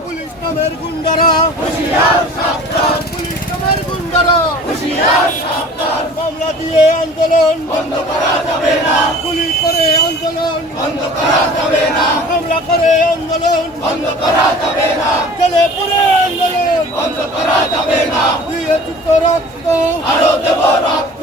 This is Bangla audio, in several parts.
পুলিশ নামের পুলিশ নামের গুন্ডারা মামলা দিয়ে আন্দোলন বন্ধ করা যাবে না আন্দোলন বন্ধ করা যাবে করে আন্দোলন বন্ধ করা যাবে না আন্দোলন বন্ধ করা যাবে না দিয়ে চুক্ত রক্ত আরও দেব রক্ত।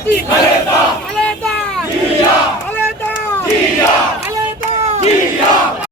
Aleta! Aleta! Aleta! Aleta!